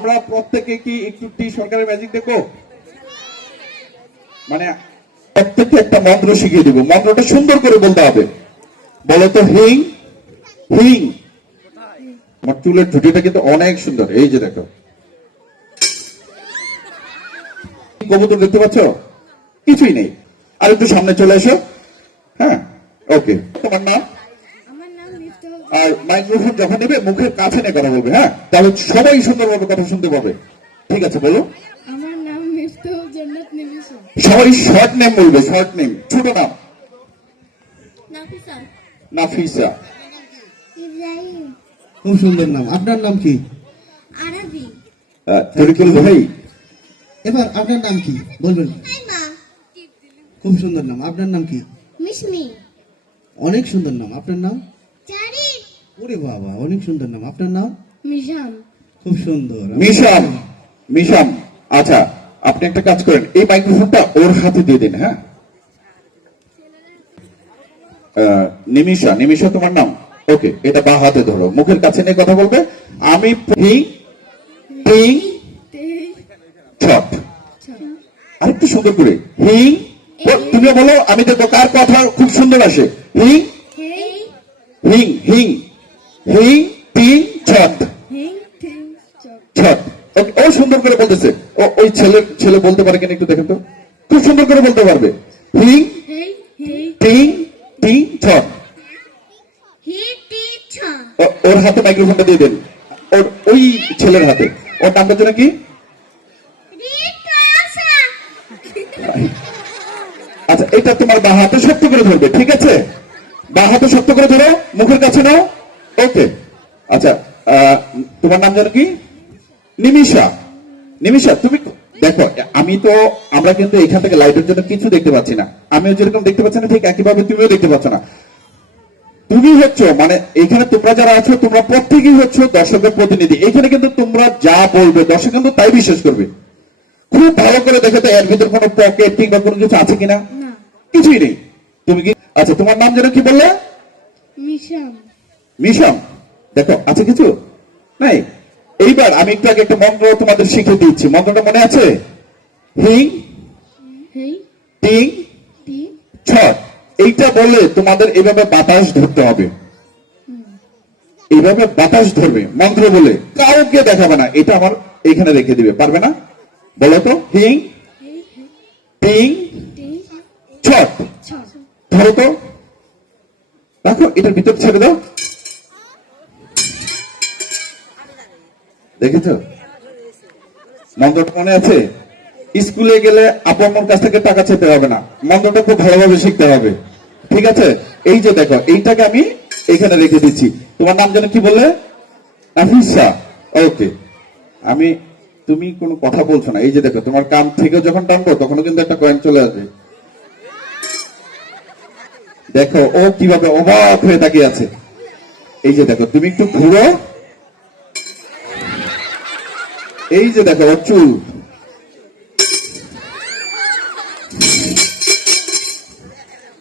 আমরা প্রত্যেকে কি একটু টি সরকারের ম্যাজিক দেখব? মানে প্রত্যেককে একটা মন্ত্র শিখিয়ে দিব। মন্ত্রটা সুন্দর করে বলতে হবে। বলো তো হিং হিং। আমার চুলের ঠুটিটা কিন্তু অনেক সুন্দর। এই যে দেখো। কবুতর দেখতে পাচ্ছ? কিছুই নেই। আর একটু সামনে চলে এসো। হ্যাঁ ওকে। তোমার নাম আমার নাম মিফতাহুল আর মাইক্রোফোন যখন নেবে মুখের কাছে নিয়ে কথা বলবে হ্যাঁ? তাহলে সবাই সুন্দরভাবে কথা শুনতে পাবে। ঠিক আছে বলো। আমার নাম মিফতাহুল জান্নাত নিমিশন সবাই শর্ট নেম বলবে শর্ট নেম ছোট নাম। নাফিসা। নাফিসা। ইব্রাহিম। খুব সুন্দর নাম। আপনার নাম কি? আরবি। তরিকুল ভাই? এবার আপনার নাম কি? বলবেন। খুব সুন্দর নাম। আপনার নাম কি? মিশমি। অনেক সুন্দর নাম। আপনার নাম? ওরে বাবা অনেক সুন্দর নাম। আপনার নাম? মিশাম খুব সুন্দর। মিশাম মিশাম আচ্ছা আপনি একটা কাজ করেন এই মাইক্রোফোনটা ওর হাতে দিয়ে দিন হ্যাঁ? আহ, নিমিষা নিমিষা তোমার নাম? ওকে এটা বা হাতে ধরো মুখের কাছে নিয়ে কথা বলবে। আমি হি ছট আরেকটু সুন্দর করে হিং তুমি বলো আমি দেখব কার কথা খুব সুন্দর আসে হিং হিং হিং। হিং তিন চক ছট ও- সুন্দর করে বলতেছে। ও ওই ছেলে ছেলে বলতে পারে কিনা একটু দেখেন তো। খুব সুন্দর করে বলতে পারবে। হিং টি ও- ওর হাতে মাইক্রোফোনটা দিয়ে দেন। ওর ওই ছেলের হাতে। ওর নামটা যেন কি আচ্ছা এটা তোমার বা হাতে শক্ত করে ধরবে ঠিক আছে? বা হাতে শক্ত করে ধরো মুখের কাছে নাও। ওকে আচ্ছা তোমার নাম যেন কি? নিমিষা। নিমিষা তুমি দেখো আমি তো আমরা কিন্তু এখান থেকে লাইটের জন্য কিছু দেখতে পাচ্ছি না। আমিও যেরকম দেখতে পাচ্ছি না ঠিক একইভাবে তুমিও দেখতে পাচ্ছ না। তুমি হচ্ছ মানে এখানে তোমরা যারা আছো তোমরা প্রত্যেকেই হচ্ছ দর্শকের প্রতিনিধি। এখানে কিন্তু তোমরা যা বলবে দর্শক কিন্তু তাই বিশ্বাস করবে। খুব ভালো করে দেখো তো এর ভিতর কোনো পকেট কিংবা কোনো কিছু আছে কিনা? কিছুই নেই। তুমি কি আচ্ছা তোমার নাম যেন কি বললে? মিশাম মিশন দেখো আছে কিছু? নাই? এইবার আমি একটু আগে একটা মন্ত্র তোমাদের শিখে দিচ্ছি। মন্ত্রটা মনে আছে? হিং টিং ছট এইটা বললে তোমাদের এভাবে বাতাস ধরতে হবে। এইভাবে বাতাস ধরবে মন্ত্র বলে। কাউকে দেখাবে না। এটা আমার এখানে রেখে দিবে। পারবে না? বলো তো হিং টিং ছট ধরো তো। রাখো এটার ভিতর ছেড়ে দাও। মনে আছে? স্কুলে গেলে আপু আম্মুর কাছ থেকে টাকা চেতে হবে না। খুব ভালোভাবে শিখতে হবে। ঠিক আছে? এই যে দেখো, এইটাকে আমি এখানে রেখে দিচ্ছি। তোমার নাম যেন কি ওকে। আমি, তুমি কোনো কথা বলছো না। এই যে দেখো, তোমার কান থেকে যখন টানবো, তখনও কিন্তু একটা কয়েন চলে আসবে। দেখো, ও কীভাবে অবাক হয়ে তাকিয়ে আছে। এই যে দেখো, তুমি একটু ঘুরো। এই যে দেখো চুল।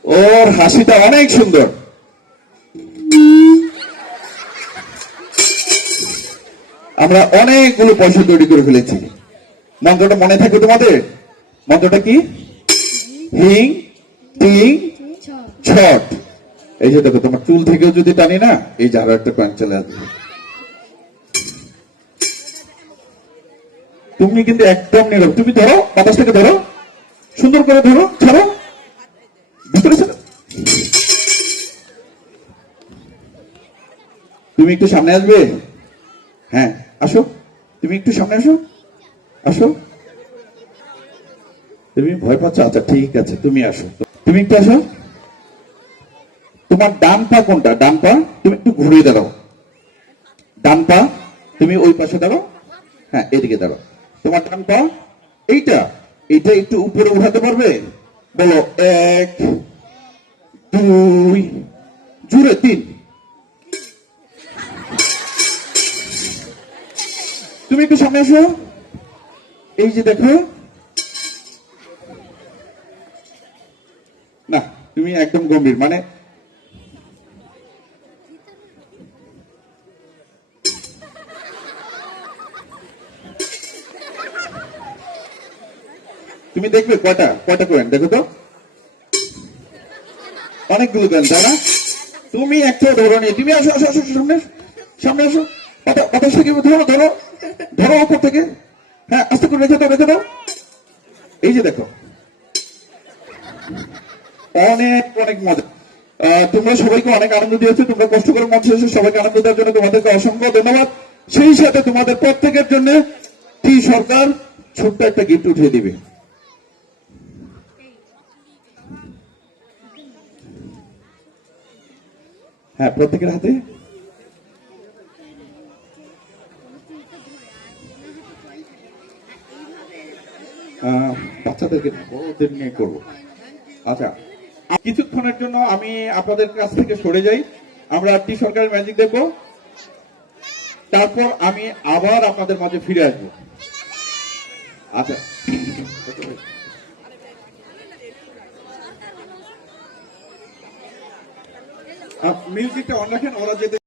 ওর হাসিটা অনেক সুন্দর। আমরা অনেকগুলো পয়সা তৈরি করে ফেলেছি। মন্ত্রটা মনে থাকবে তোমাদের? মন্ত্রটা কি? হিং টিং ছট। এই যে দেখো তোমার চুল থেকেও যদি টানি না এই যে আরও একটা কয়েন চলে আসবে। তুমি কিন্তু একদম নীরব। তুমি ধরো, বাতাস থেকে ধরো, সুন্দর করে ধরো, ছাড়ো। তুমি একটু সামনে আসবে? হ্যাঁ আসো। তুমি একটু সামনে আসো। আসো। তুমি ভয় পাচ্ছ? আচ্ছা ঠিক আছে, তুমি আসো। তুমি একটু আসো। তোমার ডান পা কোনটা? ডান পা? তুমি একটু ঘুরিয়ে দাঁড়াও। ডান পা, তুমি ওই পাশে দাঁড়াও। হ্যাঁ এদিকে দাঁড়াও। তোমার পা এইটা? এইটা একটু উপরে উঠাতে পারবে? বলো, এক, দুই, জুড়ে তিন। তুমি একটু সামনে আসো। এই যে দেখো। না, তুমি একদম গম্ভীর। মানে তুমি দেখবে কয়টা কয়টা কয়েন দেখো তো। অনেকগুলো কয়েন তাই না? তুমি একটা ধরো নি, তুমি আসো আসো আসো সামনে সামনে আসো। পাতা থেকে ধরো ধরো ধরো ওপর থেকে। হ্যাঁ আস্তে করে রেখে দাও রেখে দাও। এই যে দেখো। অনেক অনেক মজা। তোমরা সবাইকে অনেক আনন্দ দিয়েছ, তোমরা কষ্ট করে মঞ্চে এসে সবাইকে আনন্দ দেওয়ার জন্য তোমাদেরকে অসংখ্য ধন্যবাদ। সেই সাথে তোমাদের প্রত্যেকের জন্য টি সরকার ছোট্ট একটা গিফট উঠিয়ে দিবে। হ্যাঁ প্রত্যেকের হাতে? বাচ্চাদেরকে বড়দের নিয়ে করব। আচ্ছা কিছুক্ষণের জন্য আমি আপনাদের কাছ থেকে সরে যাই। আমরা টি সরকারের ম্যাজিক দেখব। তারপর আমি আবার আপনাদের মাঝে ফিরে আসব। আচ্ছা। মিউজিকটা অন রাখেন ওরা যেতে